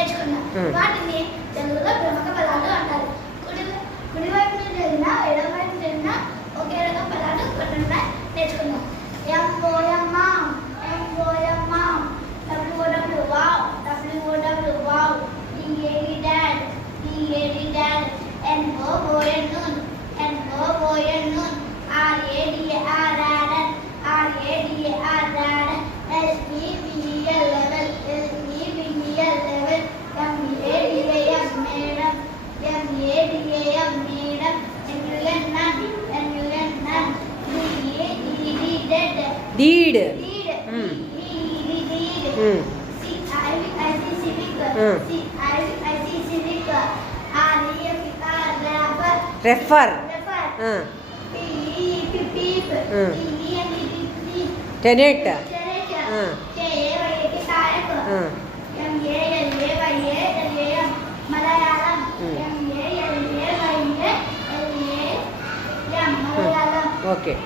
నేర్చుకున్నాం. వాటిని తెలుగులో ప్రముఖ పదాలు అంటారు. కుడివైపు నుంచి చదివినా ఎడమవైపు చదివినా ఒకే రకం పదాలు కొన్ని నేర్చుకున్నాం. MOM WOW wow DAD NOON RADAR SEBEL MEDAM Deed. Refer. Tenet. Malayalam Okay.